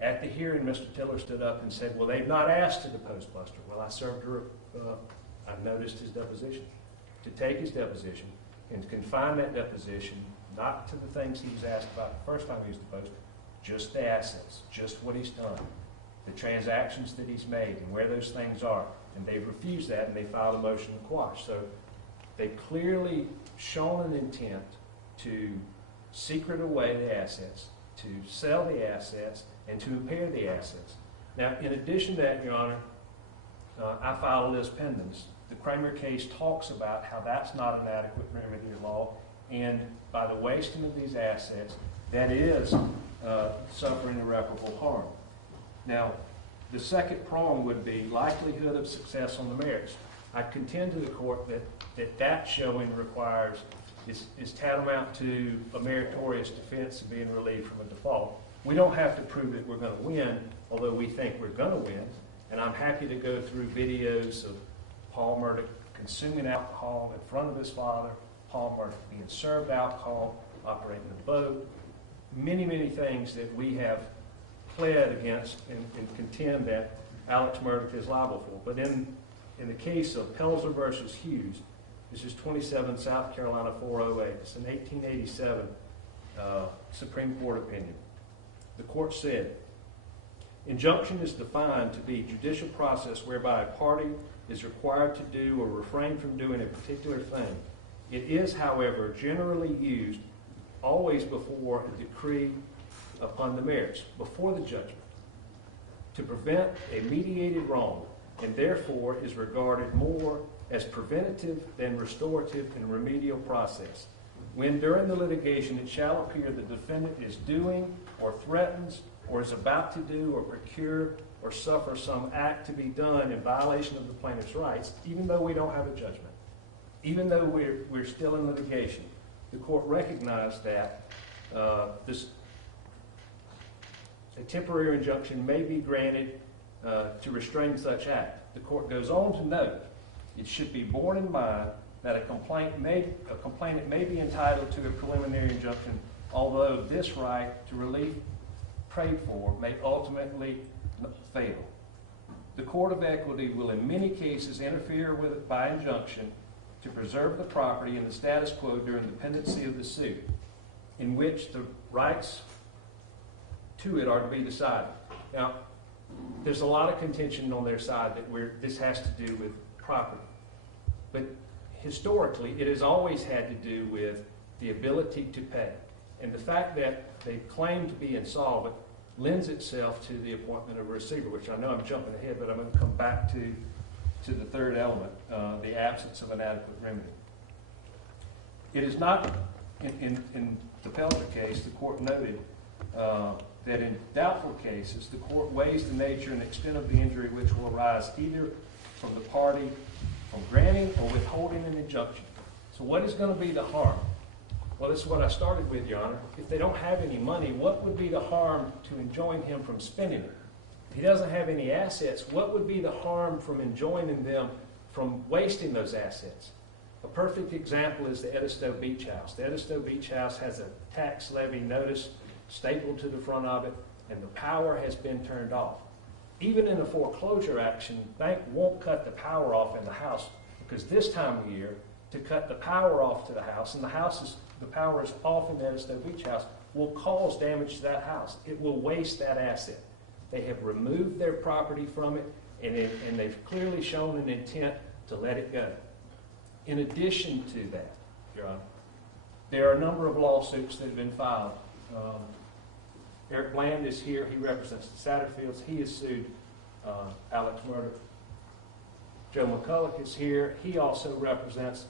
At the hearing, Mr. Tiller stood up and said, well, they've not asked to depose Buster. Well, I noticed his deposition. To take his deposition and confine that deposition not to the things he was asked about the first time he was deposed, just the assets, just what he's done, the transactions that he's made and where those things are. And they've refused that, and they filed a motion to quash. So they've clearly shown an intent to secret away the assets, to sell the assets, and to impair the assets. Now, in addition to that, Your Honor, I filed a lis pendens. The Kramer case talks about how that's not an adequate remedy of law, and by the wasting of these assets, that is suffering irreparable harm. Now, the second prong would be likelihood of success on the merits. I contend to the court that showing requires, is tantamount to a meritorious defense of being relieved from a default. We don't have to prove that we're going to win, although we think we're going to win. And I'm happy to go through videos of Paul Murdaugh consuming alcohol in front of his father, Paul Murdaugh being served alcohol, operating a boat, many, many things that we have pled against and contend that Alex Murdaugh is liable for. But in the case of Pelzer versus Hughes, this is 27 South Carolina 408. It's an 1887 Supreme Court opinion. The court said, injunction is defined to be judicial process whereby a party is required to do or refrain from doing a particular thing. It is, however, generally used always before a decree upon the merits, before the judgment, to prevent a mediated wrong, and therefore is regarded more as preventative than restorative and remedial process. When during the litigation it shall appear the defendant is doing or threatens or is about to do or procure or suffer some act to be done in violation of the plaintiff's rights, even though we don't have a judgment, even though we're still in litigation, the court recognized that a temporary injunction may be granted to restrain such act. The court goes on to note it should be borne in mind that a complainant may be entitled to a preliminary injunction, although this right to relief prayed for may ultimately fail. The Court of Equity will in many cases interfere with it by injunction to preserve the property in the status quo during the pendency of the suit, in which the rights to it are to be decided. Now, there's a lot of contention on their side that this has to do with property. But historically, it has always had to do with the ability to pay. And the fact that they claim to be insolvent lends itself to the appointment of a receiver, which I know I'm jumping ahead, but I'm going to come back to the third element, the absence of an adequate remedy. It is not, in the Pelzer case, the court noted that in doubtful cases, the court weighs the nature and extent of the injury which will arise either from the party from granting or withholding an injunction. So what is going to be the harm? Well, this is what I started with, Your Honor. If they don't have any money, what would be the harm to enjoin him from spending it? If he doesn't have any assets, what would be the harm from enjoining them from wasting those assets? A perfect example is the Edisto Beach House. The Edisto Beach House has a tax levy notice stapled to the front of it, and the power has been turned off. Even in a foreclosure action, the bank won't cut the power off in the house, because this time of year, to cut the power off to the house, and the power is off in the Edisto Beach House, will cause damage to that house. It will waste that asset. They have removed their property from it, and they've clearly shown an intent to let it go. In addition to that, Your Honor, there are a number of lawsuits that have been filed. Eric Bland is here. He represents the Satterfields. He has sued Alex Murdaugh. Joe McCulloch is here. He also represents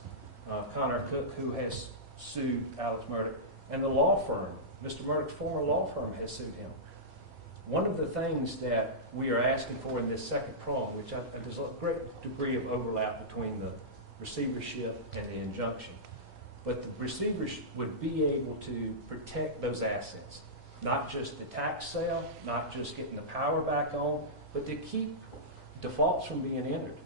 Connor Cook, who has sued Alex Murdaugh. And the law firm, Mr. Murdaugh's former law firm, has sued him. One of the things that we are asking for in this second prong, which there's a great degree of overlap between the receivership and the injunction, but the receiver would be able to protect those assets. Not just the tax sale, not just getting the power back on, but to keep defaults from being entered.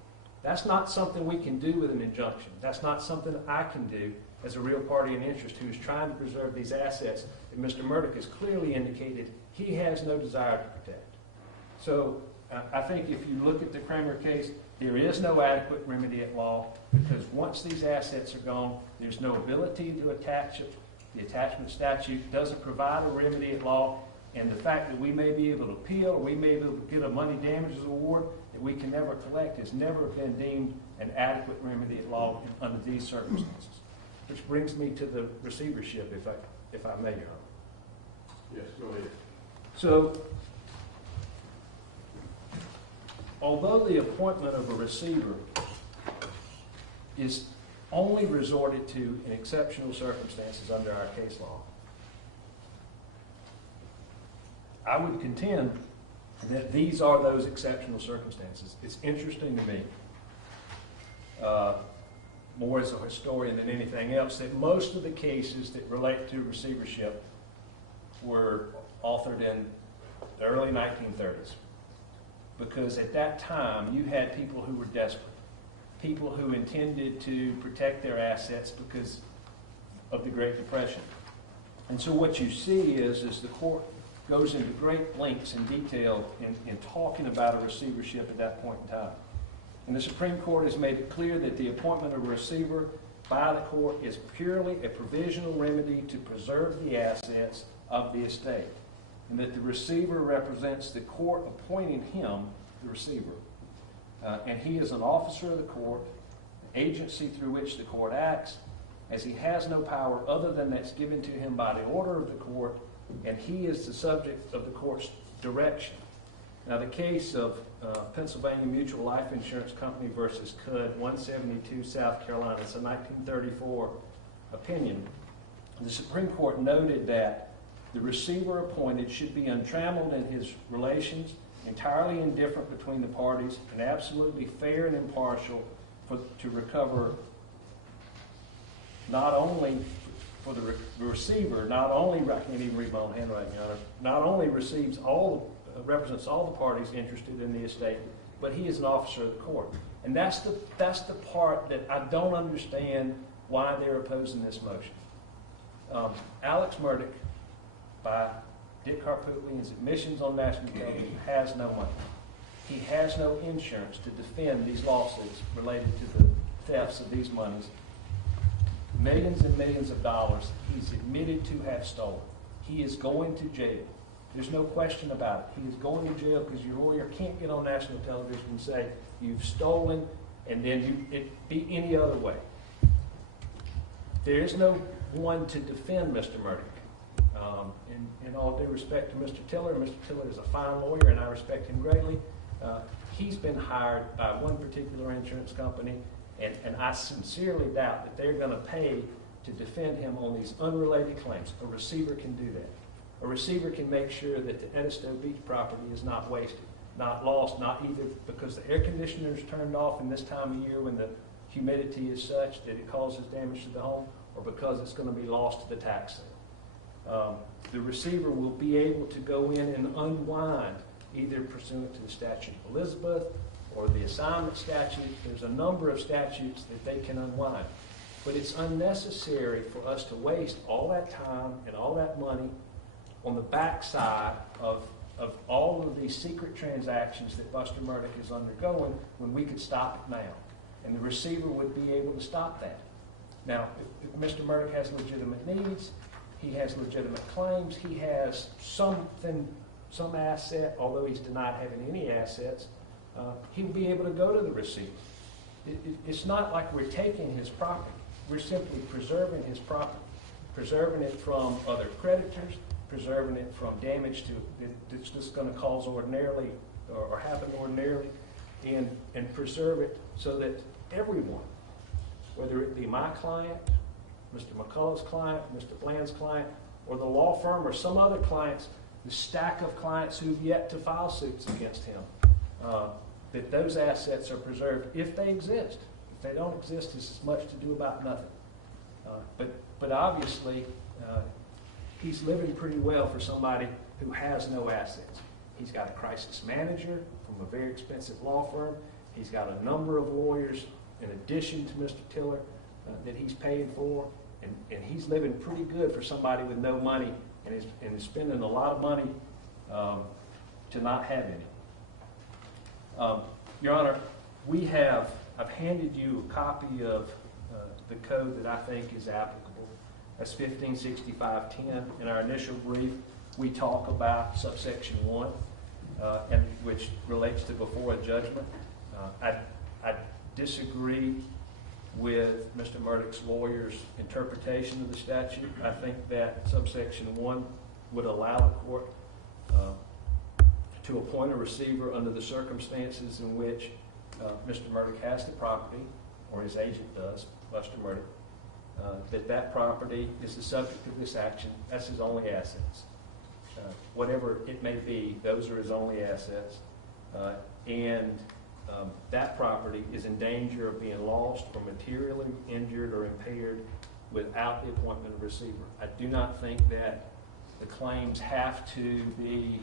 That's not something we can do with an injunction. That's not something I can do as a real party in interest who's trying to preserve these assets that Mr. Murdaugh has clearly indicated he has no desire to protect. So I think if you look at the Kramer case, there is no adequate remedy at law, because once these assets are gone, there's no ability to attach it. The attachment statute doesn't provide a remedy at law, and the fact that we may be able to appeal, or we may be able to get a money damages award that we can never collect has never been deemed an adequate remedy at law under these circumstances. Which brings me to the receivership, if I may, Your Honor. Yes, go ahead. So, although the appointment of a receiver is only resorted to in exceptional circumstances under our case law, I would contend that these are those exceptional circumstances. It's interesting to me, more as a historian than anything else, that most of the cases that relate to receivership were authored in the early 1930s. Because at that time, you had people who were desperate, people who intended to protect their assets because of the Great Depression. And so what you see is the court goes into great lengths and detail in talking about a receivership at that point in time. And the Supreme Court has made it clear that the appointment of a receiver by the court is purely a provisional remedy to preserve the assets of the estate, and that the receiver represents the court appointing him the receiver. And he is an officer of the court, an agency through which the court acts, as he has no power other than that's given to him by the order of the court, and he is the subject of the court's direction. Now, the case of Pennsylvania Mutual Life Insurance Company versus Cudd, 172 South Carolina, it's a 1934 opinion. The Supreme Court noted that the receiver appointed should be untrammeled in his relations, entirely indifferent between the parties, and absolutely fair and impartial to recover not only for the receiver, not only, I can't even read my own handwriting, Your Honor, not only represents all the parties interested in the estate, but he is an officer of the court. And that's the part that I don't understand why they're opposing this motion. Alex Murdaugh, by Dick Harpootlian's admissions on national television, has no money. He has no insurance to defend these lawsuits related to the thefts of these monies. Millions and millions of dollars he's admitted to have stolen. He is going to jail. There's no question about it. He is going to jail because your lawyer can't get on national television and say, you've stolen, and then it be any other way. There is no one to defend Mr. Murdaugh. In all due respect to Mr. Tiller is a fine lawyer, and I respect him greatly. He's been hired by one particular insurance company, and I sincerely doubt that they're going to pay to defend him on these unrelated claims. A receiver can do that. A receiver can make sure that the Edisto Beach property is not wasted, not lost, not either because the air conditioner is turned off in this time of year when the humidity is such that it causes damage to the home, or because it's going to be lost to the tax sale. The receiver will be able to go in and unwind, either pursuant to the statute of Elizabeth or the assignment statute. There's a number of statutes that they can unwind. But it's unnecessary for us to waste all that time and all that money on the backside of all of these secret transactions that Buster Murdaugh is undergoing when we could stop it now. And the receiver would be able to stop that. Now, if Mr. Murdaugh has legitimate needs, he has legitimate claims, he has some asset, although he's denied having any assets, he'll be able to go to the receiver. It's not like we're taking his property. We're simply preserving his property, preserving it from other creditors, preserving it from damage that's just going to cause ordinarily or happen ordinarily, and preserve it so that everyone, whether it be my client, Mr. McCullough's client, Mr. Bland's client, or the law firm or some other clients, the stack of clients who've yet to file suits against him, that those assets are preserved if they exist. If they don't exist, there's as much to do about nothing. But obviously, he's living pretty well for somebody who has no assets. He's got a crisis manager from a very expensive law firm. He's got a number of lawyers in addition to Mr. Tiller that he's paying for. And he's living pretty good for somebody with no money and is spending a lot of money to not have any. Your Honor, I've handed you a copy of the code that I think is applicable. That's 1565.10. In our initial brief, we talk about subsection 1, which relates to before a judgment. I disagree with Mr. Murdaugh's lawyer's interpretation of the statute. I think that subsection 1 would allow the court to appoint a receiver under the circumstances in which Mr. Murdaugh has the property, or his agent does, Buster Murdaugh, that property is the subject of this action. That's his only assets. Whatever it may be, those are his only assets. And that property is in danger of being lost or materially injured or impaired without the appointment of a receiver. I do not think that the claims have to be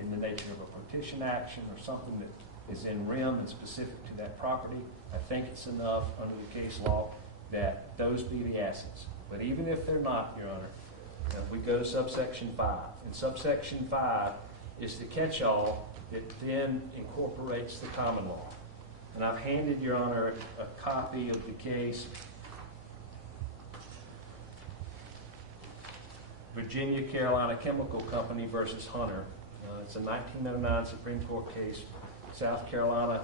in the nature of a partition action or something that is in rem and specific to that property. I think it's enough under the case law that those be the assets. But even if they're not, Your Honor, we go to subsection 5. And subsection 5 is the catch-all that then incorporates the common law. And I've handed, Your Honor, a copy of the case Virginia Carolina Chemical Company versus Hunter. It's a 1909 Supreme Court case, South Carolina,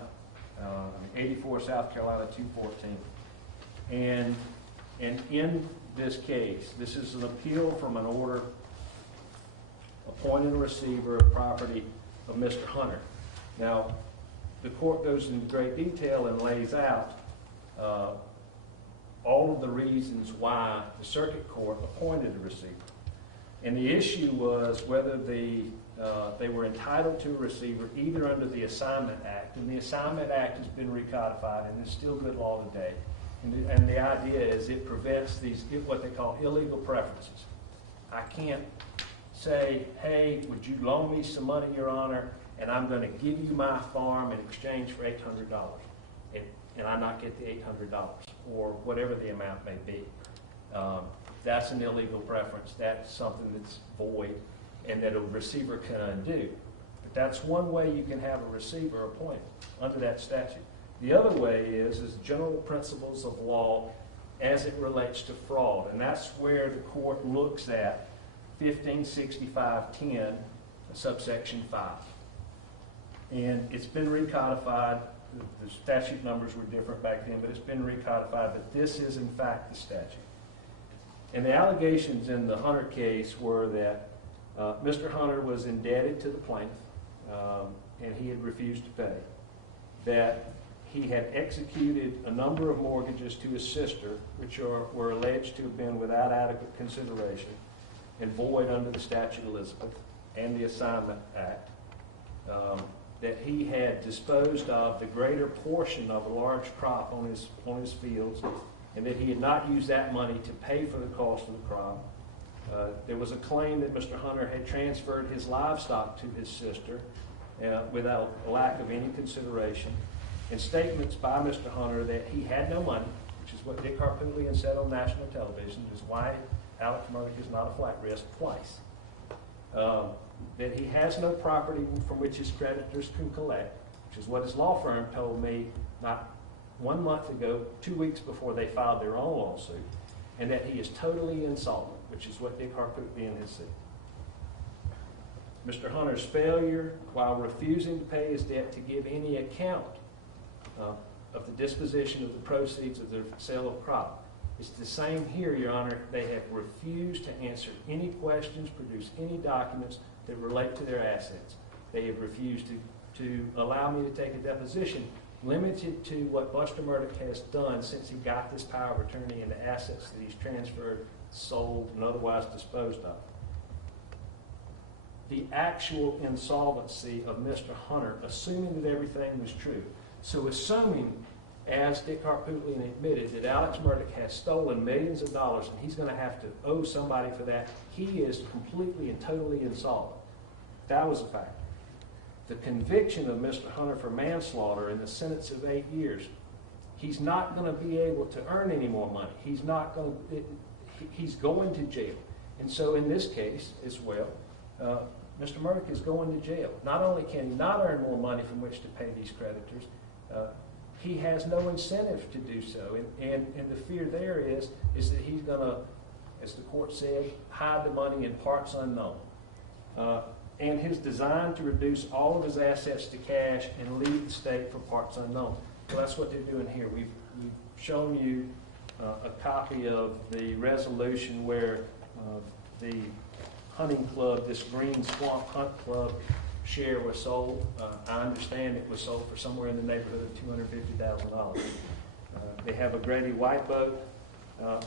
84 South Carolina 214. And in this case, this is an appeal from an order appointing a receiver of property of Mr. Hunter. Now, the court goes into great detail and lays out all of the reasons why the circuit court appointed a receiver. And the issue was whether they were entitled to a receiver either under the Assignment Act, and the Assignment Act has been recodified and is still good law today. And the idea is it prevents these, what they call illegal preferences. I can't say, hey, would you loan me some money, Your Honor, and I'm going to give you my farm in exchange for $800, and I not get the $800, or whatever the amount may be. That's an illegal preference. That's something that's void and that a receiver can undo. But that's one way you can have a receiver appointed under that statute. The other way is general principles of law as it relates to fraud, and that's where the court looks at 1565.10, subsection 5. And it's been recodified. The statute numbers were different back then, but it's been recodified. But this is, in fact, the statute. And the allegations in the Hunter case were that Mr. Hunter was indebted to the plaintiff, and he had refused to pay. That he had executed a number of mortgages to his sister, which were alleged to have been without adequate consideration and void under the Statute of Elizabeth and the Assignment Act. That he had disposed of the greater portion of a large crop on his fields, and that he had not used that money to pay for the cost of the crop. There was a claim that Mr. Hunter had transferred his livestock to his sister without a lack of any consideration, and statements by Mr. Hunter that he had no money, which is what Dick Harpootlian said on national television, is why Alex Murdaugh is not a flight risk twice. That he has no property from which his creditors can collect, which is what his law firm told me not 1 month ago, 2 weeks before they filed their own lawsuit, and that he is totally insolvent, which is what Dick Harpootlian has said. Mr. Hunter's failure, while refusing to pay his debt, to give any account of the disposition of the proceeds of the sale of crop. It's the same here, Your Honor. They have refused to answer any questions, produce any documents that relate to their assets. They have refused to allow me to take a deposition limited to what Buster Murdaugh has done since he got this power of attorney and the assets that he's transferred, sold, and otherwise disposed of. The actual insolvency of Mr. Hunter, assuming that everything was true. So assuming, as Dick Harpootlian admitted, that Alex Murdaugh has stolen millions of dollars and he's going to have to owe somebody for that, he is completely and totally insolvent. That was a fact. The conviction of Mr. Hunter for manslaughter and the sentence of 8 years, he's not going to be able to earn any more money. He's going to jail. And so in this case as well, Mr. Murdaugh is going to jail. Not only can he not earn more money from which to pay these creditors, he has no incentive to do so. And the fear there is that he's going to, as the court said, hide the money in parts unknown. And his design to reduce all of his assets to cash and leave the state for parts unknown. So that's what they're doing here. We've shown you a copy of the resolution where the hunting club, this Green Swamp Hunt Club share was sold. I understand it was sold for somewhere in the neighborhood of $250,000. They have a Grady White boat,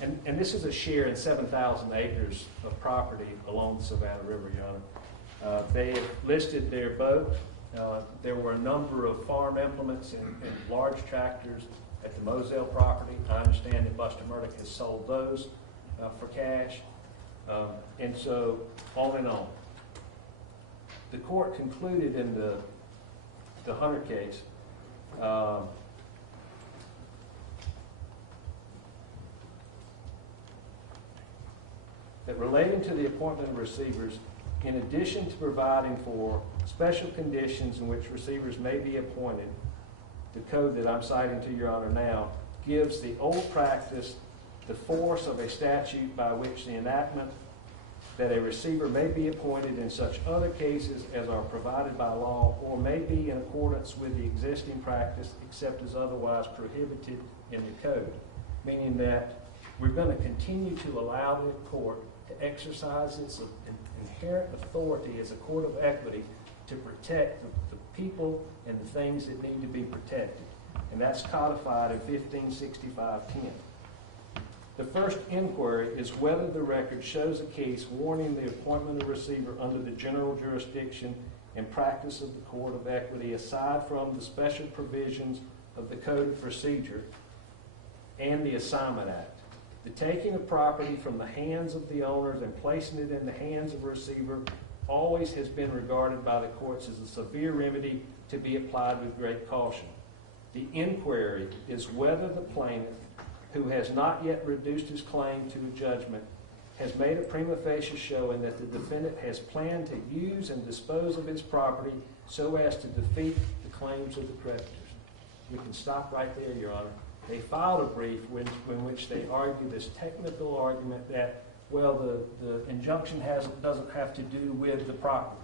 and this is a share in 7,000 acres of property along the Savannah River, Your Honor. They have listed their boat. There were a number of farm implements and large tractors at the Moselle property. I understand that Buster Murdaugh has sold those for cash. And so on and on. The court concluded in the Hunter case that relating to the appointment of receivers, in addition to providing for special conditions in which receivers may be appointed, the code that I'm citing to Your Honor now gives the old practice the force of a statute by which the enactment that a receiver may be appointed in such other cases as are provided by law or may be in accordance with the existing practice except as otherwise prohibited in the code. Meaning that we're going to continue to allow the court to exercise its inherent authority as a court of equity to protect the people and the things that need to be protected. And that's codified in 1565-10. The first inquiry is whether the record shows a case warning the appointment of receiver under the general jurisdiction and practice of the court of equity aside from the special provisions of the Code of Procedure and the Assignment Act. The taking of property from the hands of the owners and placing it in the hands of a receiver always has been regarded by the courts as a severe remedy to be applied with great caution. The inquiry is whether the plaintiff, who has not yet reduced his claim to a judgment, has made a prima facie showing that the defendant has planned to use and dispose of his property so as to defeat the claims of the creditors. We can stop right there, Your Honor. They filed a brief in which they argue this technical argument that, well, the injunction doesn't have to do with the property,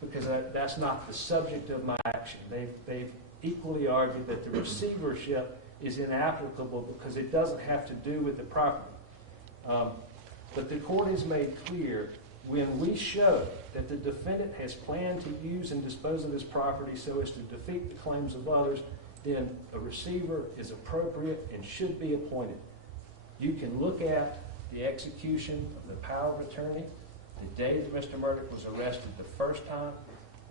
because that's not the subject of my action. They've equally argued that the receivership is inapplicable because it doesn't have to do with the property. But the court has made clear when we show that the defendant has planned to use and dispose of his property so as to defeat the claims of others, then a receiver is appropriate and should be appointed. You can look at the execution of the power of attorney, the day that Mr. Murdaugh was arrested the first time,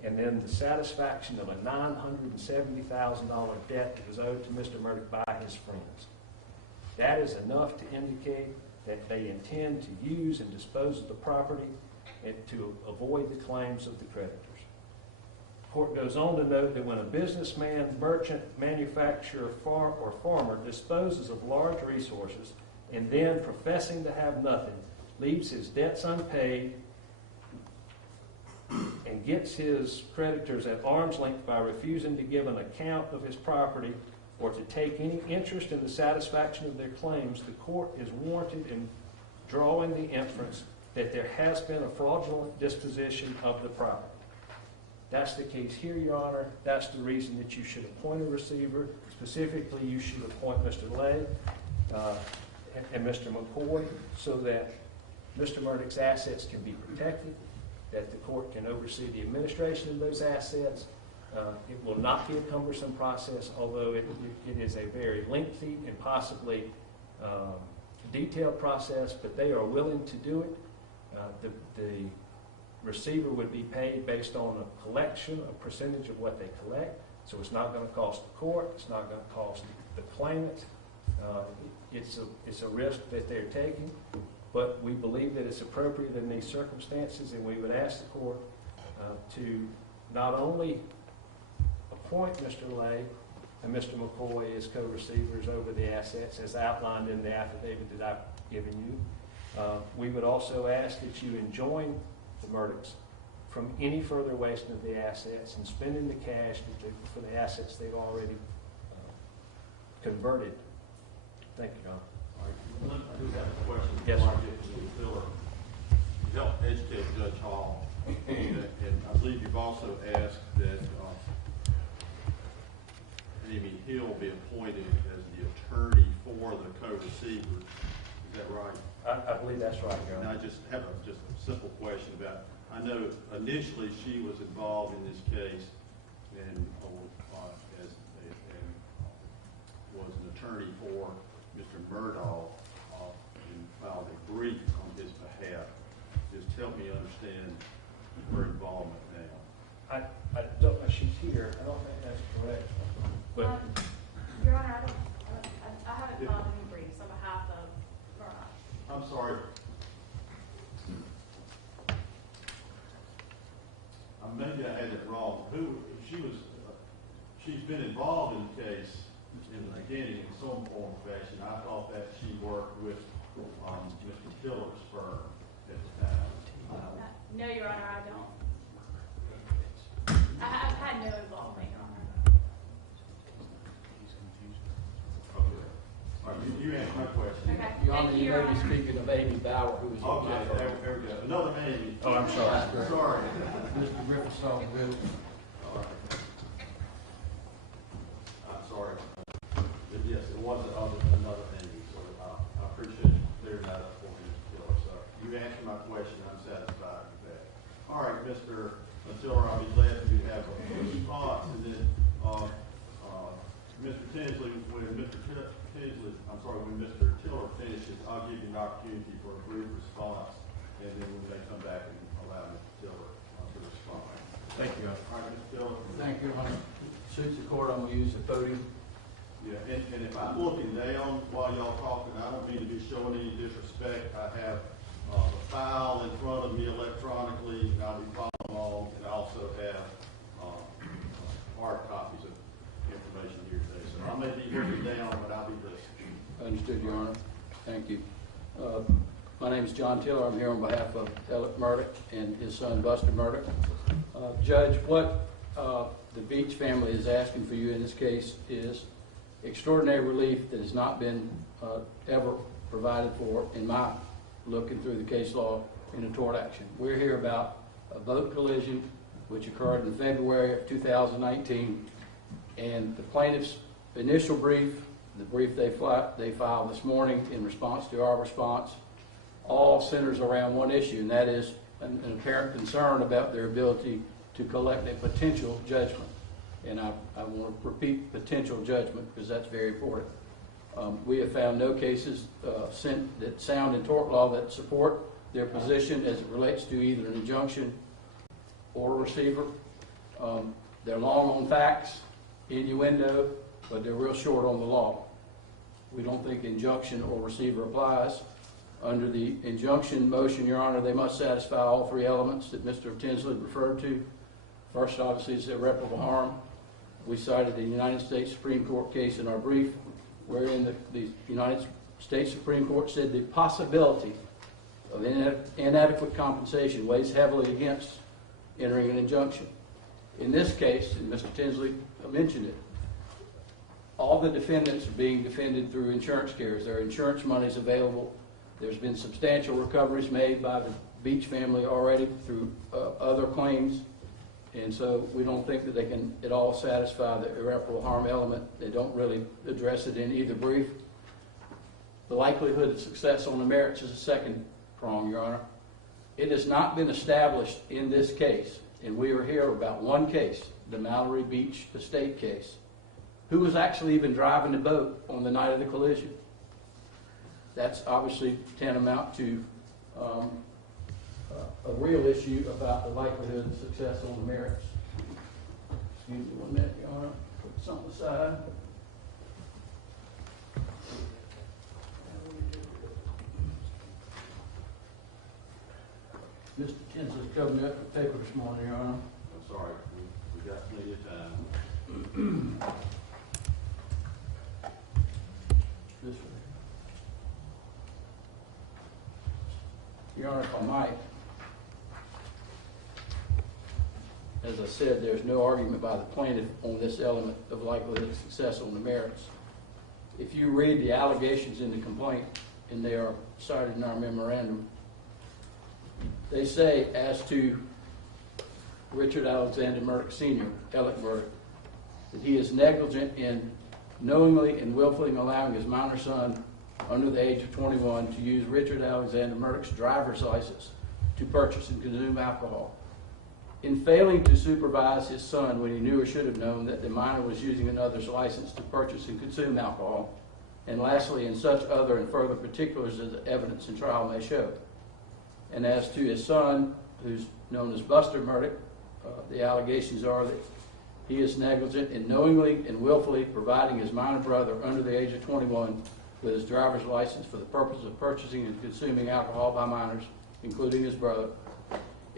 and then the satisfaction of a $970,000 debt that was owed to Mr. Murdaugh by his friends. That is enough to indicate that they intend to use and dispose of the property and to avoid the claims of the creditors. The court goes on to note that when a businessman, merchant, manufacturer, or farmer disposes of large resources and then, professing to have nothing, leaves his debts unpaid and gets his creditors at arm's length by refusing to give an account of his property or to take any interest in the satisfaction of their claims, the court is warranted in drawing the inference that there has been a fraudulent disposition of the property. That's the case here, Your Honor. That's the reason that you should appoint a receiver. Specifically, you should appoint Mr. Legg and Mr. McCoy so that Mr. Murdaugh's assets can be protected, that the court can oversee the administration of those assets. It will not be a cumbersome process, although it is a very lengthy and possibly detailed process, but they are willing to do it. The receiver would be paid based on a collection, a percentage of what they collect, so it's not going to cost the court, it's not going to cost the claimant. It's a risk that they're taking, but we believe that it's appropriate in these circumstances, and we would ask the court to not only appoint Mr. Legg and Mr. McCoy as co-receivers over the assets as outlined in the affidavit that I've given you. We would also ask that you enjoin the Murdaughs from any further wasting of the assets and spending the cash for the assets they've already converted. Thank you, John. All right. I do have a question. Yes, Before sir. I get to the filler. You helped educate Judge Hall, and I believe you've also asked that Amy Hill be appointed as the attorney for the co-receiver. Is that right? I believe that's right, Your And Honor. I just have a simple question about, I know initially she was involved in this case and was an attorney for Mr. Murdaugh and filed a brief on his behalf. Just help me understand her involvement now. I don't know, she's here. I don't think that's correct. But Your Honor, I haven't filed any briefs on behalf of Murdaugh. I'm sorry. Maybe I had it wrong. She's been involved in the case in the beginning in some form or fashion. I thought that she worked with Mr. Tiller's firm at the time. No, Your Honor, I don't. I've had no involvement, Your Honor. Okay. All right, you answered my question. Okay. Your Honor, Thank you you, Your may be Honor. speaking of Amy Bauer, who is Okay, in jail. there we go. Another Amy. oh, I'm sorry. Sorry. Mr. Griffiths, will. All right. I'm sorry. But yes, it was another Amy, so I appreciate you clearing that up for me, Mr. Tiller. So you answered my question. I'm satisfied with that. All right, Mr. Tiller, I'll be glad to have a response. And then Mr. Tinsley, when Mr. Tiller finishes, I'll give you an opportunity for a brief response, and then we may come back and allow Mr. Tiller to respond. Thank you, Your Honor. All right, Mr. Tiller. Thank you, Your Honor. Suits the court, I'm going to use the podium. Yeah, and if I'm looking down while y'all talking, I don't mean to be showing any disrespect. I have the file in front of me electronically, and I'll be following along, and I also have hard copies of information here today. So I may be looking down, but I'll be listening. Understood, Your Honor. Thank you. My name is John Tiller. I'm here on behalf of Alex Murdaugh and his son, Buster Murdaugh. Judge, what the Beach family is asking for you in this case is extraordinary relief that has not been ever provided for in my looking through the case law in a tort action. We're here about a boat collision which occurred in February of 2019, and the plaintiff's initial brief, the brief they filed this morning in response to our response, all centers around one issue, and that is an apparent concern about their ability to collect a potential judgment. And I want to repeat potential judgment because that's very important. We have found no cases that sound in tort law that support their position as it relates to either an injunction or a receiver. They're long on facts, innuendo, but they're real short on the law. We don't think injunction or receiver applies. Under the injunction motion, Your Honor, they must satisfy all three elements that Mr. Tinsley referred to. First, obviously, is irreparable harm. We cited the United States Supreme Court case in our brief, wherein the United States Supreme Court said the possibility of inadequate compensation weighs heavily against entering an injunction. In this case, and Mr. Tinsley mentioned it, all the defendants are being defended through insurance carriers. There are insurance monies available. There's been substantial recoveries made by the Beach family already through other claims. And so we don't think that they can at all satisfy the irreparable harm element. They don't really address it in either brief. The likelihood of success on the merits is a second prong, Your Honor. It has not been established in this case, and we are here about one case, the Mallory Beach estate case, who was actually even driving the boat on the night of the collision. That's obviously tantamount to a real issue about the likelihood of success on the merits. Excuse me 1 minute, Your Honor. Put something aside. Mr. Tinsley's covered up the paper this morning, Your Honor. I'm sorry, we got plenty of time. This way. Your Honor, if I might. as I said, there's no argument by the plaintiff on this element of likelihood of success on the merits. If you read the allegations in the complaint, and they are cited in our memorandum, they say as to Richard Alexander Murdaugh Sr., Alex Murdaugh, that he is negligent in knowingly and willfully allowing his minor son under the age of 21 to use Richard Alexander Murdaugh's driver's license to purchase and consume alcohol. In failing to supervise his son when he knew or should have known that the minor was using another's license to purchase and consume alcohol. And lastly, in such other and further particulars as the evidence in trial may show. And as to his son, who's known as Buster Murdaugh, the allegations are that he is negligent in knowingly and willfully providing his minor brother under the age of 21 with his driver's license for the purpose of purchasing and consuming alcohol by minors, including his brother,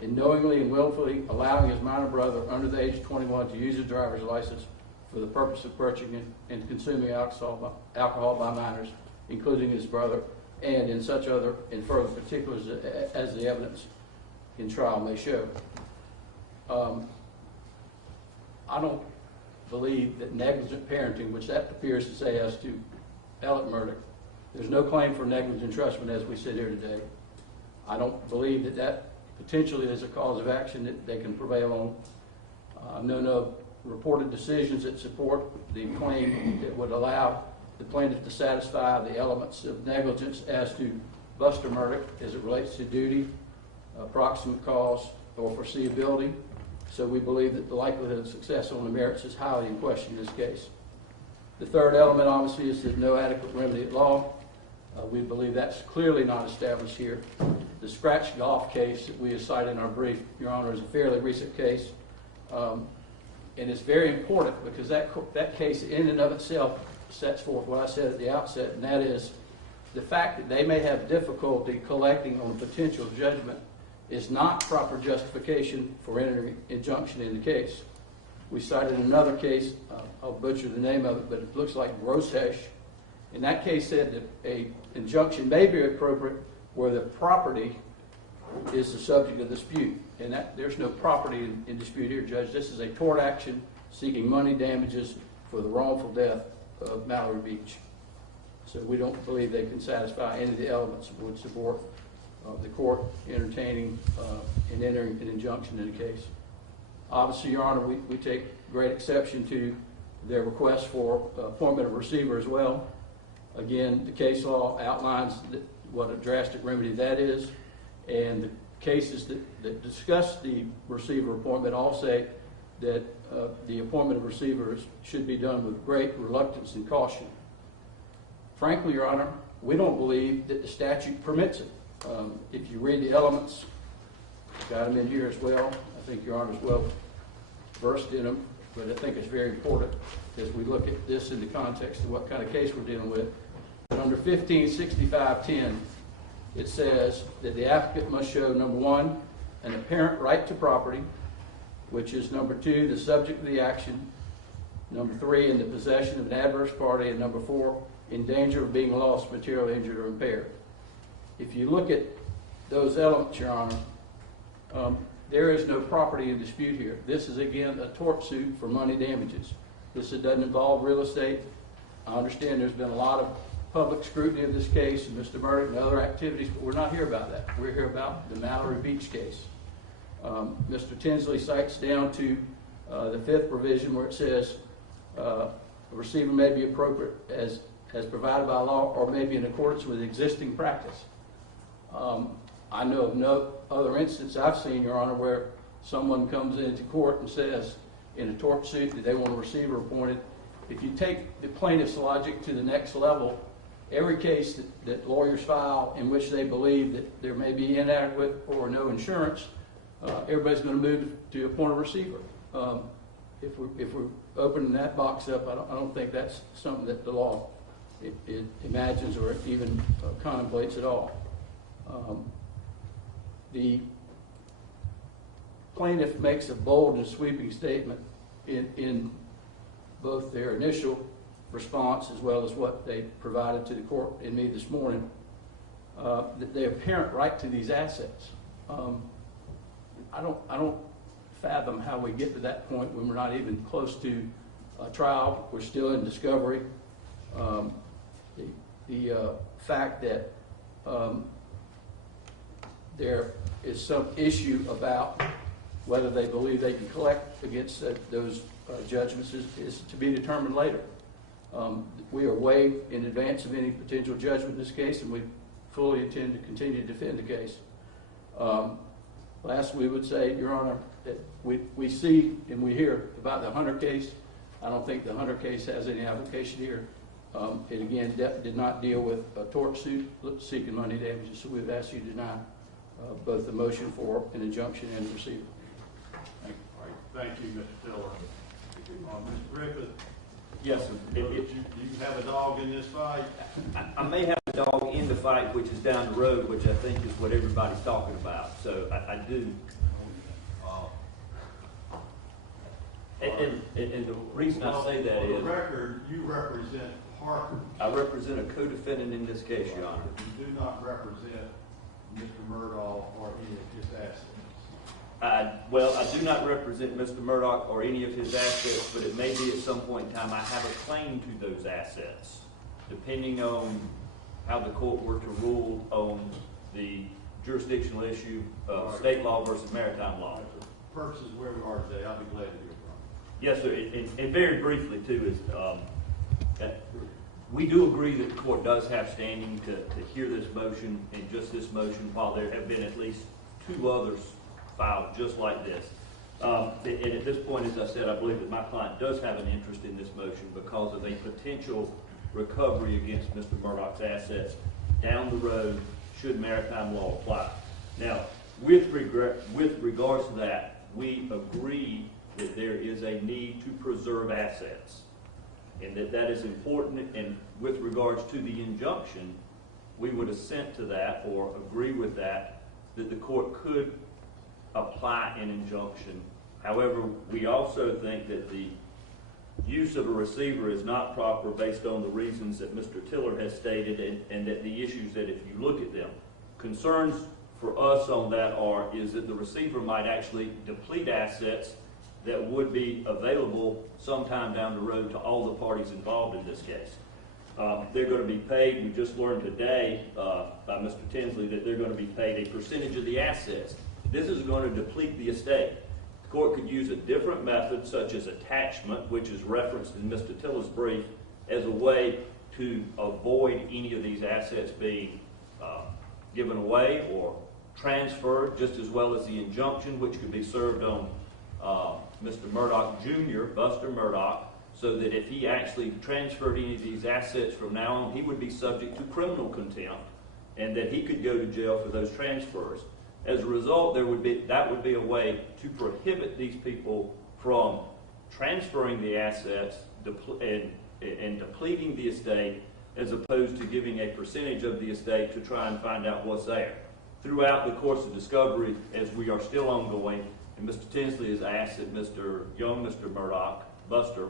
in knowingly and willfully allowing his minor brother under the age of 21 to use his driver's license for the purpose of purchasing and consuming alcohol by minors, including his brother, and in such other and further particulars as the evidence in trial may show. I don't believe that negligent parenting, which that appears to say as to Alex Murdaugh, there's no claim for negligent entrustment as we sit here today. I don't believe that that potentially is a cause of action that they can prevail on. No reported decisions that support the claim that would allow the plaintiff to satisfy the elements of negligence as to Buster Murdaugh as it relates to duty, proximate cause, or foreseeability. So we believe that the likelihood of success on the merits is highly in question in this case. The third element, obviously, is that no adequate remedy at law. We believe that's clearly not established here. The scratch golf case that we cite in our brief, Your Honor, is a fairly recent case. And it's very important because that case in and of itself sets forth what I said at the outset, and that is the fact that they may have difficulty collecting on a potential judgment is not proper justification for entering injunction in the case. We cited another case, I'll butcher the name of it, but it looks like Rosehesh. In that case said that an injunction may be appropriate where the property is the subject of dispute. And that there's no property in dispute here, Judge. This is a tort action seeking money damages for the wrongful death of Mallory Beach. So we don't believe they can satisfy any of the elements that would support the court entertaining and entering an injunction in the case. Obviously, Your Honor, we take great exception to their request for appointment of a receiver as well. Again, the case law outlines what a drastic remedy that is, and the cases that discuss the receiver appointment all say that the appointment of receivers should be done with great reluctance and caution. Frankly, Your Honor, we don't believe that the statute permits it. If you read the elements, got them in here as well. I think Your Honor is well versed in them, but I think it's very important as we look at this in the context of what kind of case we're dealing with. But under 1565.10, it says that the applicant must show, number one, an apparent right to property, which is number two, the subject of the action, number three, in the possession of an adverse party, and number four, in danger of being lost, materially injured, or impaired. If you look at those elements, Your Honor, there is no property in dispute here. This is, again, a tort suit for money damages. This doesn't involve real estate. I understand there's been a lot of public scrutiny of this case and Mr. Murdaugh and other activities, but we're not here about that. We're here about the Mallory Beach case. Mr. Tinsley cites down to the fifth provision where it says a receiver may be appropriate as provided by law or may be in accordance with existing practice. I know of no other instance I've seen, Your Honor, where someone comes into court and says in a tort suit that they want a receiver appointed. If you take the plaintiff's logic to the next level, every case that lawyers file in which they believe that there may be inadequate or no insurance, everybody's going to move to appoint a receiver. If we're opening that box up, I don't think that's something that the law it imagines or even contemplates at all. The plaintiff makes a bold and sweeping statement in both their initial response as well as what they provided to the court and me this morning, that they apparent right to these assets. I don't fathom how we get to that point when we're not even close to a trial. We're still in discovery. The fact that there is some issue about whether they believe they can collect against those judgments is to be determined later. We are way in advance of any potential judgment in this case, and we fully intend to continue to defend the case. Last, we would say, Your Honor, that we see and we hear about the Hunter case. I don't think the Hunter case has any application here. It again did not deal with a tort suit seeking money damages, so we would ask you to deny both the motion for an injunction and the receiver. Thank you. All right, thank you, Mr. Tiller. Mr. Griffith, Yes, sir. do you have a dog in this fight? I may have a dog in the fight, which is down the road, which I think is what everybody's talking about. So I do. And the reason I say that For is, the record, you represent Parker. I represent a co-defendant in this case, Your Honor. You do not represent Mr. Murdaugh or any of his assets. Well, I do not represent Mr. Murdaugh or any of his assets, but it may be at some point in time I have a claim to those assets, depending on how the court were to rule on the jurisdictional issue of state law versus maritime law. For purposes where we are today, I'll be glad to hear from you. Yes, sir. And very briefly, too, is we do agree that the court does have standing to hear this motion and just this motion, while there have been at least 2 others filed just like this. And at this point, as I said, I believe that my client does have an interest in this motion because of a potential recovery against Mr. Murdaugh's assets down the road should maritime law apply. Now, with regards to that, we agree that there is a need to preserve assets and that is important. And with regards to the injunction, we would assent to that or agree with that the court could apply an injunction. However, we also think that the use of a receiver is not proper based on the reasons that Mr. Tiller has stated and that the issues that if you look at them, concerns for us on that is that the receiver might actually deplete assets that would be available sometime down the road to all the parties involved in this case. They're going to be paid, we just learned today by Mr. Tinsley that they're going to be paid a percentage of the assets. This is going to deplete the estate. The court could use a different method such as attachment, which is referenced in Mr. Tiller's brief, as a way to avoid any of these assets being given away or transferred, just as well as the injunction, which could be served on Mr. Murdaugh Jr., Buster Murdaugh, so that if he actually transferred any of these assets from now on, he would be subject to criminal contempt and that he could go to jail for those transfers. As a result, that would be a way to prohibit these people from transferring the assets and depleting the estate, as opposed to giving a percentage of the estate to try and find out what's there. Throughout the course of discovery, as we are still ongoing, and Mr. Tinsley has asked that Mr. Young, Mr. Murdaugh, Buster,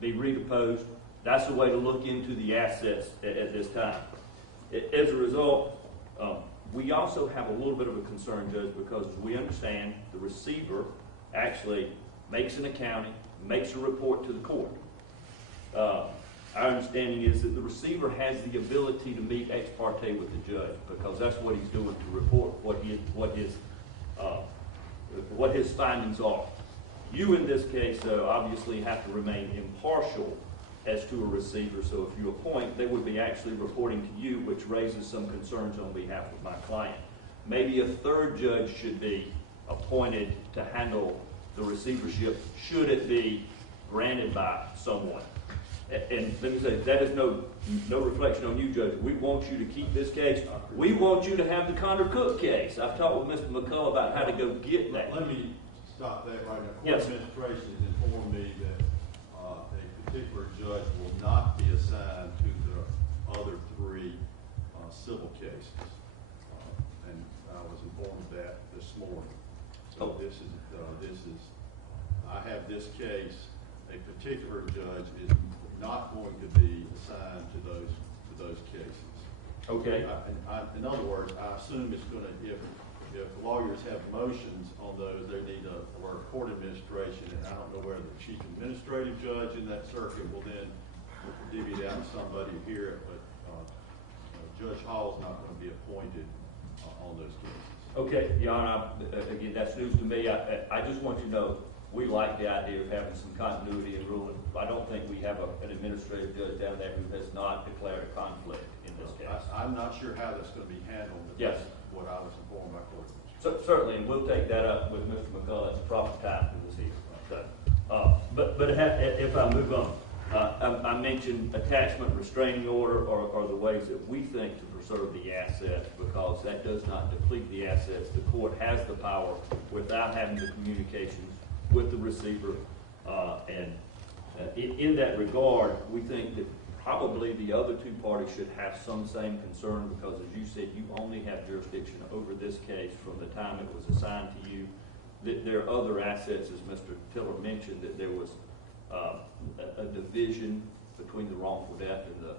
be redeposed. That's a way to look into the assets at this time. As a result, we also have a little bit of a concern, Judge, because we understand the receiver actually makes an accounting, makes a report to the court. Our understanding is that the receiver has the ability to meet ex parte with the judge because that's what he's doing to report what his findings are. You, in this case, though, obviously have to remain impartial as to a receiver, so if you appoint, they would be actually reporting to you, which raises some concerns on behalf of my client. Maybe a third judge should be appointed to handle the receivership should it be granted by someone. And let me say, that is no reflection on you, Judge. We want you to keep this case. We want you to have the Connor Cook case. I've talked with Mr. McCullough about how to go get that. Let me stop that right now. Yes. Court administration has informed me that a particular judge will not be assigned to the other 3 civil cases. And I was informed of that this morning. So this is, I have this case, a particular judge is not going to be assigned to those cases. Okay. In other words, I assume it's going to, if if lawyers have motions on those, they need a alert court administration, and I don't know whether the chief administrative judge in that circuit will then divvy it out to somebody to hear it, but Judge Hall's not going to be appointed on those cases. Okay, Your Honor, again, that's news to me. I just want you to know, we like the idea of having some continuity in ruling. I don't think we have an administrative judge down there who has not declared a conflict in this case. I'm not sure how that's going to be handled, but Yes. that's what I was informed by court. So, certainly, and we'll take that up with Mr. McCullough at the proper time for this hearing. So, but if I move on, I mentioned attachment, restraining order, or the ways that we think to preserve the assets, because that does not deplete the assets. The court has the power without having the communications with the receiver, and in that regard, we think that probably the other two parties should have some same concern, because as you said, you only have jurisdiction over this case from the time it was assigned to you. There are other assets, as Mr. Tiller mentioned, that there was a division between the wrongful death and the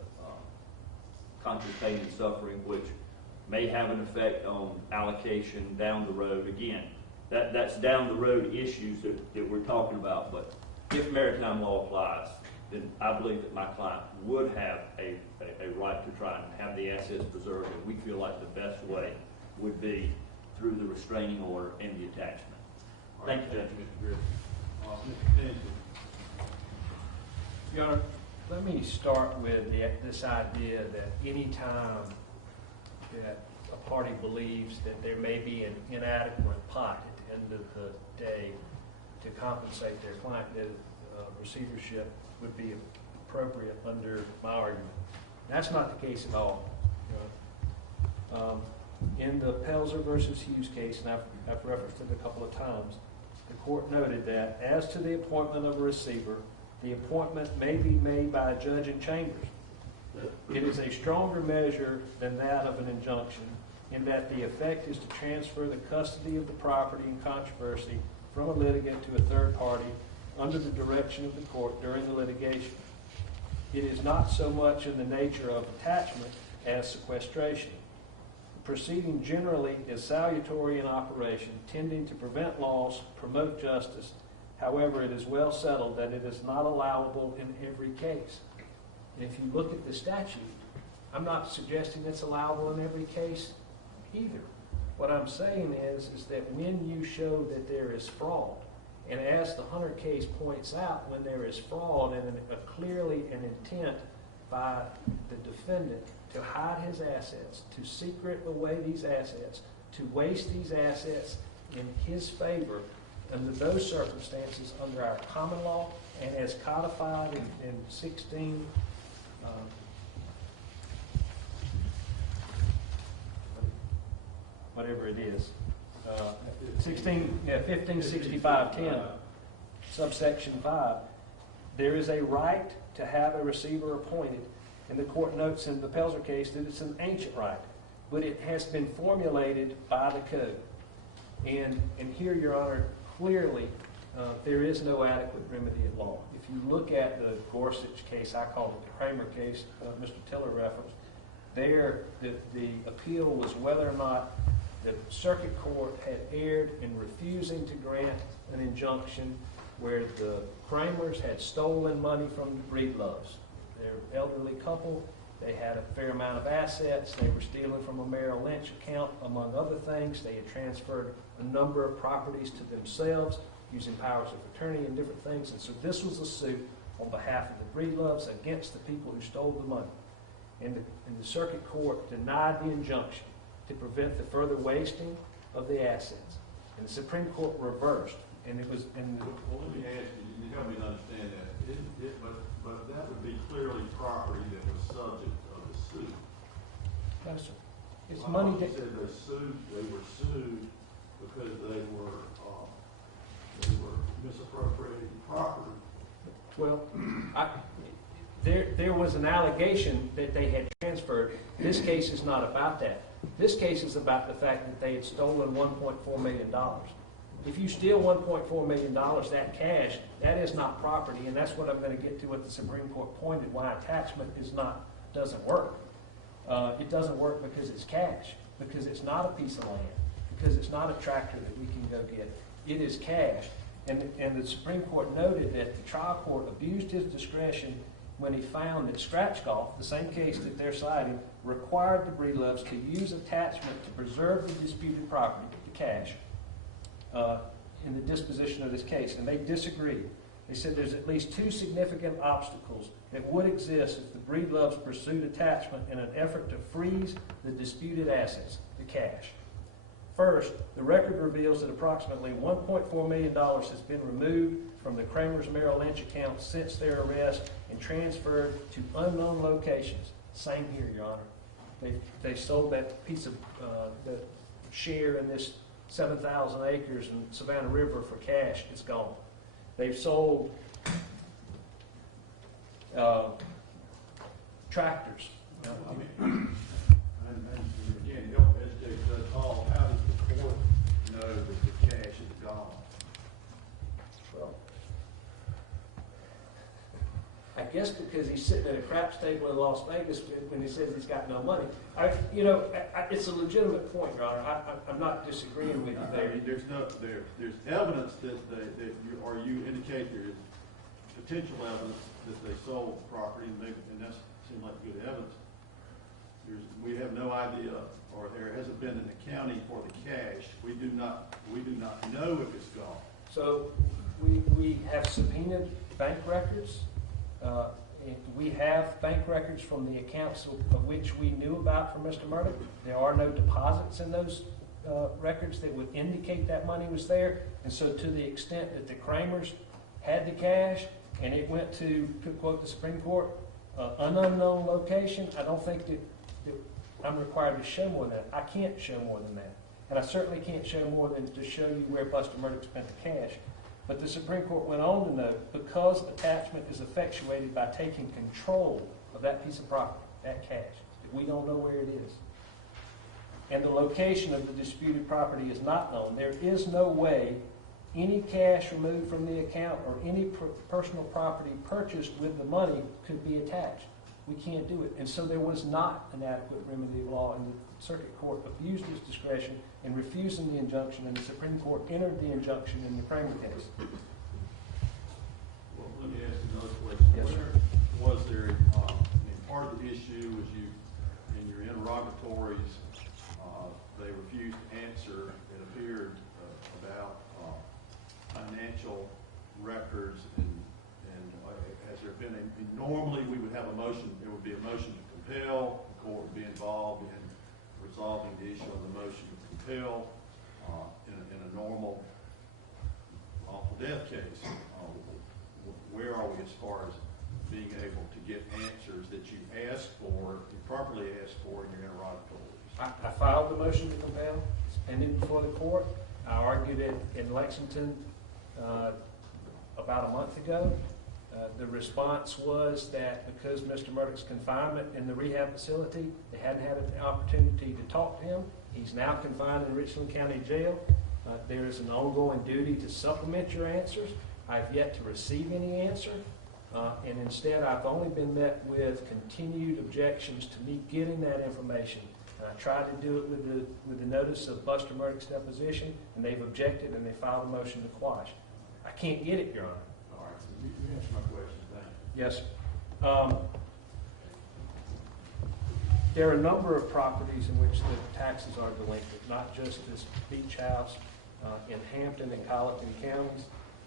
conscious pain and suffering, which may have an effect on allocation down the road. Again, that's down the road issues that we're talking about, but if maritime law applies, then I believe that my client would have a right to try and have the assets preserved, and we feel like the best way would be through the restraining order and the attachment. Thank you, Judge. Mr. Griffin. Mr. Pennington. Your Honor, let me start with this idea that any time that a party believes that there may be an inadequate pot at the end of the day to compensate their client, that receivership would be appropriate under my argument. That's not the case at all. In the Pelzer versus Hughes case, and I've referenced it a couple of times, the court noted that as to the appointment of a receiver, the appointment may be made by a judge in chambers. It is a stronger measure than that of an injunction, in that the effect is to transfer the custody of the property in controversy from a litigant to a third party under the direction of the court during the litigation. It is not so much in the nature of attachment as sequestration. The proceeding generally is salutary in operation, tending to prevent loss, promote justice. However, it is well settled that it is not allowable in every case. And if you look at the statute, I'm not suggesting it's allowable in every case either. What I'm saying is that when you show that there is fraud, and as the Hunter case points out, when there is fraud and clearly an intent by the defendant to hide his assets, to secret away these assets, to waste these assets in his favor, under those circumstances, under our common law, and as codified in 16, whatever it is, 1565:10, subsection 5, there is a right to have a receiver appointed, and the court notes in the Pelzer case that it's an ancient right, but it has been formulated by the code. And here, Your Honor, clearly there is no adequate remedy at law. If you look at the Gorsuch case, I call it the Kramer case, Mr. Tiller referenced, there the appeal was whether or not the circuit court had erred in refusing to grant an injunction where the Kramers had stolen money from the Breedloves. They're an elderly couple. They had a fair amount of assets. They were stealing from a Merrill Lynch account, among other things. They had transferred a number of properties to themselves using powers of attorney and different things. And so this was a suit on behalf of the Breedloves against the people who stole the money. And the circuit court denied the injunction to prevent the further wasting of the assets. And the Supreme Court reversed. And it was in the... Well, let me ask you, you help me to understand that. But that would be clearly property that was subject of the suit. No, sir. It's money that... You said they were sued because they were misappropriating property. Well, there was an allegation that they had transferred. This case is not about that. This case is about the fact that they had stolen $1.4 million. If you steal $1.4 million, that cash, that is not property, and that's what I'm going to get to what the Supreme Court pointed, why attachment doesn't work. It doesn't work because it's cash, because it's not a piece of land, because it's not a tractor that we can go get. It is cash. And the Supreme Court noted that the trial court abused his discretion when he found that Scratch Golf, the same case that they're citing, required the Breedloves to use attachment to preserve the disputed property, the cash, in the disposition of this case. And they disagreed. They said there's at least two significant obstacles that would exist if the Breedloves pursued attachment in an effort to freeze the disputed assets, the cash. First, the record reveals that approximately $1.4 million has been removed from the Kramer's Merrill Lynch account since their arrest and transferred to unknown locations. Same here, Your Honor. They sold that piece of the share in this 7,000 acres in Savannah River for cash. It's gone. They've sold tractors. And again, help educate Judge Hall, how does the court know that the cash is gone? Well, I guess because he's sitting at a craps table in Las Vegas when he says he's got no money. It's a legitimate point, Your Honor. I'm not disagreeing with you there. There's evidence that you indicate there is potential evidence that they sold the property, and that seems like good evidence. We have no idea, or there hasn't been an accounting for the cash. We do not know if it's gone. So we have subpoenaed bank records. We have bank records from the accounts of which we knew about from Mr. Murdaugh. There are no deposits in those records that would indicate that money was there. And so to the extent that the Kramers had the cash and it went to quote the Supreme Court, an unknown location, I don't think that I'm required to show more than that. I can't show more than that. And I certainly can't show more than to show you where Buster Murdaugh spent the cash. But the Supreme Court went on to note, because attachment is effectuated by taking control of that piece of property, that cash, that we don't know where it is, and the location of the disputed property is not known, there is no way any cash removed from the account or any personal property purchased with the money could be attached. We can't do it. And so there was not an adequate remedy of law, and the Circuit Court abused its discretion in refusing the injunction, and the Supreme Court entered the injunction in the Kramer case. Well, let me ask you another question. Yes, sir. Was there, part of the issue was in your interrogatories, they refused to answer, it appeared, about financial records and has there been normally we would have a motion, there would be a motion to compel, the court would be involved in resolving the issue of the motion to compel in a normal lawful death case. Where are we as far as being able to get answers that you asked for, you properly asked for in your interrogatories? I filed the motion to compel. It's pending before the court. I argued it in Lexington about a month ago. The response was that because Mr. Murdaugh's confinement in the rehab facility, they hadn't had an opportunity to talk to him. He's now confined in Richland County Jail. There is an ongoing duty to supplement your answers. I've yet to receive any answer, and instead I've only been met with continued objections to me getting that information. And I tried to do it with the notice of Buster Murdaugh's deposition, and they've objected and they filed a motion to quash. I can't get it, Your Honor. All right, so you answered my question, thank you. Yes. There are a number of properties in which the taxes are delinquent, not just this beach house in Hampton and Colleton counties.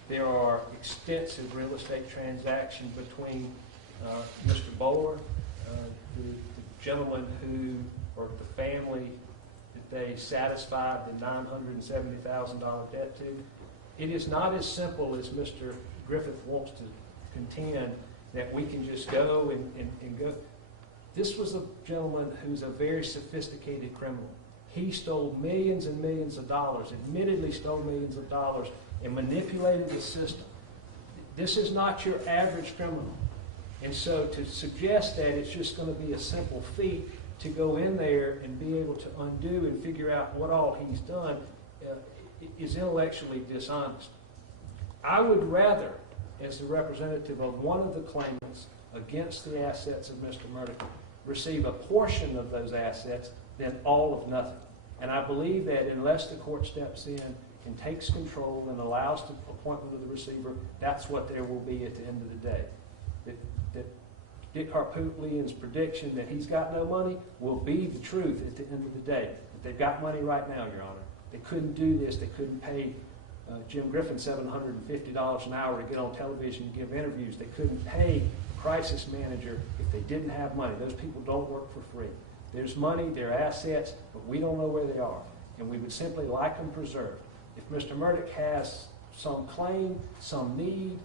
There are extensive real estate transactions between Mr. Bowler, the gentleman who, or the family that they satisfied the $970,000 debt to. It is not as simple as Mr. Griffith wants to contend that we can just go and go. This was a gentleman who's a very sophisticated criminal. He stole millions and millions of dollars, admittedly stole millions of dollars, and manipulated the system. This is not your average criminal. And so to suggest that it's just going to be a simple feat to go in there and be able to undo and figure out what all he's done is intellectually dishonest. I would rather, as the representative of one of the claimants against the assets of Mr. Murdaugh, receive a portion of those assets than all of nothing. And I believe that unless the court steps in and takes control and allows the appointment of the receiver, that's what there will be at the end of the day. That Dick Harpootlian's prediction that he's got no money will be the truth at the end of the day. But they've got money right now, Your Honor. They couldn't do this. They couldn't pay Jim Griffin $750 an hour to get on television and give interviews. They couldn't pay a crisis manager if they didn't have money. Those people don't work for free. There's money, there are assets, but we don't know where they are. And we would simply like them preserved. If Mr. Murdaugh has some claim, some need,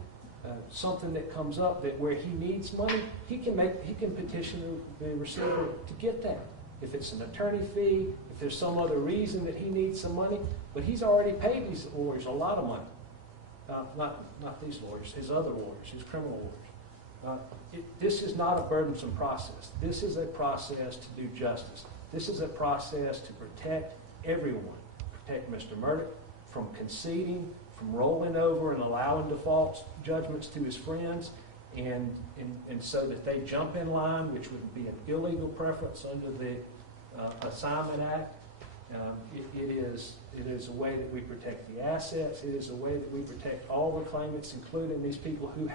something that comes up that where he needs money, he can petition the receiver to get that. If it's an attorney fee, if there's some other reason that he needs some money, but he's already paid these lawyers a lot of money. Not these lawyers, his other lawyers, his criminal lawyers. This is not a burdensome process. This is a process to do justice. This is a process to protect everyone. Protect Mr. Murdaugh from conceding, from rolling over and allowing default judgments to his friends, and so that they jump in line, which would be an illegal preference under the Assignment Act. It is a way that we protect the assets. It is a way that we protect all the claimants, including these people who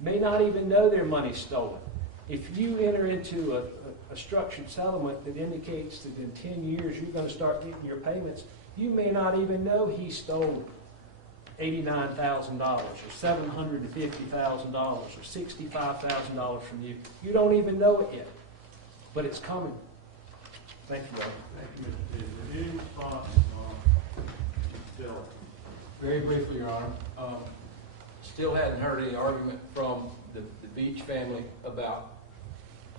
may not even know their money's stolen. If you enter into a structured settlement that indicates that in 10 years you're going to start getting your payments, you may not even know he stole $89,000 or $750,000 or $65,000 from you. You don't even know it yet, but it's coming. Thank you, Robert. Thank you, Mr. Tibbs. Any response, Mr. Taylor? Very briefly, Your Honor. Still hadn't heard any argument from the Beach family about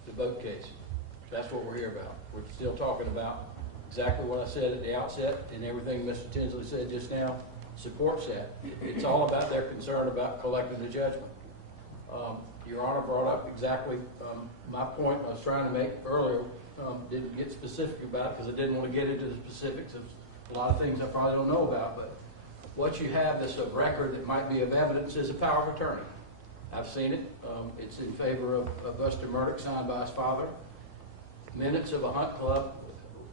the boat case. That's what we're here about. We're still talking about exactly what I said at the outset, and everything Mr. Tinsley said just now supports that. It's all about their concern about collecting the judgment. Your Honor brought up exactly my point I was trying to make earlier. Didn't get specific about it because I didn't want to get into the specifics of a lot of things I probably don't know about, but what you have that's of record that might be of evidence is a power of attorney. I've seen it. It's in favor of Buster Murdaugh, signed by his father. Minutes of a hunt club.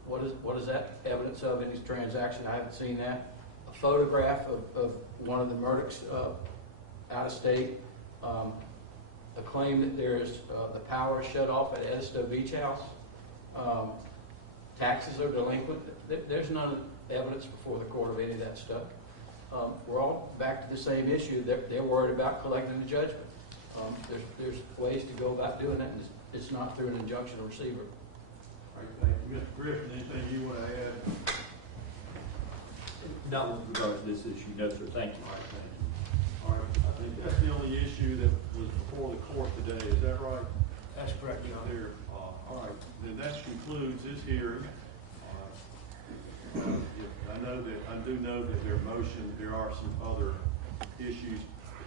What is that evidence of in his transaction? I haven't seen that. A photograph of one of the Murdaughs out of state. A claim that there is the power shut off at Edisto Beach House. Taxes are delinquent. There's none evidence before the court of any of that stuff. We're all back to the same issue. They're worried about collecting the judgment. There's ways to go about doing that, and it's not through an injunction or receiver. All right, thank you. Mr. Griffin, anything you want to add? Not with regard to this issue, no, sir. Thank you. All right, thank you. All right, I think that's the only issue that was before the court today. Is that right? That's correct, Your Honor. There. All right, then that concludes this hearing. I do know that there are some other issues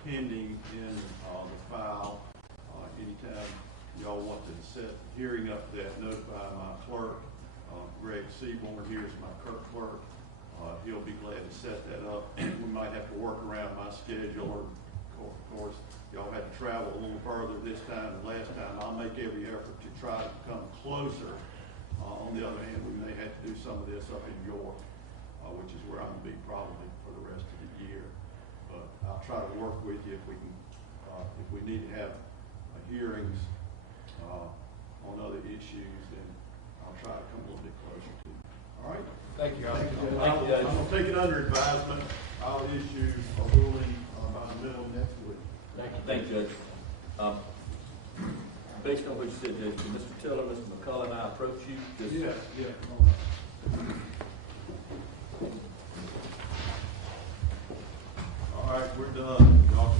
pending in the file. Anytime y'all want to set the hearing up, that notify my clerk, Greg Seaborn here is my clerk. He'll be glad to set that up. We might have to work around my schedule, or of course, y'all had to travel a little further this time than last time. I'll make every effort to try to come closer. On the other hand, we may have to do some of this up in York, which is where I'm going to be probably for the rest of the year. But I'll try to work with you if we can, if we need to have hearings on other issues, then I'll try to come a little bit closer to you. All right? Thank you, Your Honor. Thank you, Judge. I'm going to take it under advisement. I'll issue a ruling by the middle of next week. Thank you, Judge. Based on what you said, Judge, did Mr. Tiller, Mr. McCullough, and I approach you? Yeah. All right, we're done. Y'all.